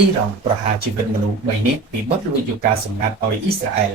អ៊ីរ៉ង់ប្រហារជីវិតមនុស្ស3នាក់ពីបទលួចយកការសម្ងាត់ឲ្យអ៊ីស្រាអែល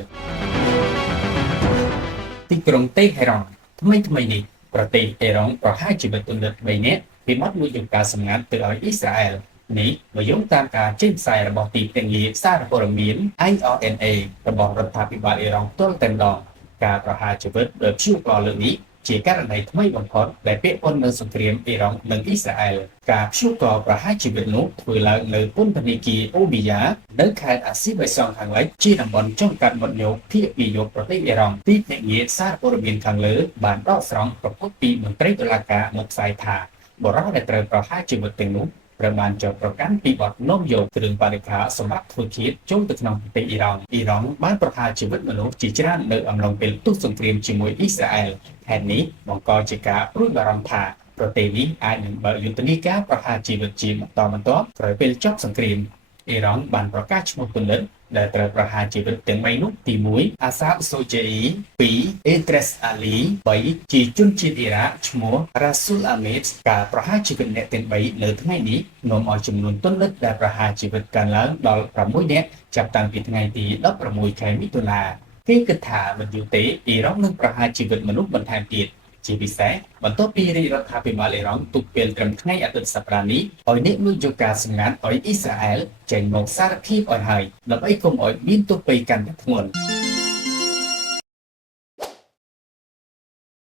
ទីក្រុងតេហេរ៉ង់ថ្មីនេះប្រទេសអ៊ីរ៉ង់ប្រហារជីវិតពលរដ្ឋ3នាក់ពីបទលួចយកការសម្ងាត់ទៅឲ្យអ៊ីស្រាអែលនេះមកយោងតាមការចេញផ្សាយរបស់ទីភ្នាក់ងារសារព័ត៌មាន IRNA របស់រដ្ឋាភិបាលអ៊ីរ៉ង់ផ្ទាល់តែម្ដងការប្រហារជីវិតដោយព្យុះក្លលើកនេះជាករណីថ្មីបំផុតដែលពាក់ព័ន្ធនឹងសង្គ្រាមអ៊ីរ៉ង់និងអ៊ីស្រាអែលការព្យុះក្លប្រហារជីវិតនោះធ្វើឡើងនៅពន្ធនាគារអូប៊ីយ៉ានៅខេត្តអាស៊ីបៃសងខាងលិចជាតំបន់ចុងកាត់មាត់ញោកភាគពាយព្យប្រទេសអ៊ីរ៉ង់ទីភ្នាក់ងារសារព័ត៌មានខាងលើបានដកស្រង់ប្រភពពីមន្ត្រីតុលាការមកផ្សាយថាបរិសុទ្ធដែលត្រូវប្រហារជីវិតទាំងនោះត្រូវបានចោទប្រកាន់ពីបទនាំយកគ្រឿងបរិក្ខារសម្រាប់ធ្វើជាតិចូលទៅក្នុងប្រទេសអ៊ីរ៉ង់បានប្រហារជីវិតមនុស្សជាច្រើននៅអំឡុងពេលទុកសង្គ្រាមជាមួយអ៊ីស្រាអែលហេតុនេះបង្កជាការព្រួយបារម្ភថាប្រទេសនេះអាចនឹងបើកយុទ្ធនាការប្រហារជីវិតជាបន្តបន្ទាប់ក្រោយពេលចប់សង្គ្រាមអ៊ីរ៉ង់បានប្រកាសឈ្មោះពលិតដែលត្រូវប្រហារជីវិតទាំង3នោះទី1អាសាបសូជេអ៊ី2អេត្រេសអាលី3ជាជនជាតិអ៊ីរ៉ាក់ឈ្មោះរ៉ាស៊ូលអាមេតការប្រហារជីវិតអ្នកទាំង3នៅថ្ងៃនេះនាំឲ្យចំនួនពលិតដែលប្រហារជីវិតកើនឡើងដល់6នាក់ចាប់តាំងពីថ្ងៃទី16ខែមិថុនាគេគិតថាមិនយូរទេអ៊ីរ៉ង់នឹងប្រហារជីវិតមនុស្សបន្ថែមទៀតជាពិសេសបន្ទាប់ពីរាជរដ្ឋាភិបាលអ៊ីរ៉ង់ទុកពេលត្រឹមថ្ងៃអាទិត្យសប្តាហ៍នេះឲ្យអ្នកលួចយកការសម្ងាត់ឲ្យអ៊ីស្រាអែលចេញមកសារភាពឲ្យហើយដើម្បីកុំឲ្យមានទោសពៃកាន់តែធ្ងន់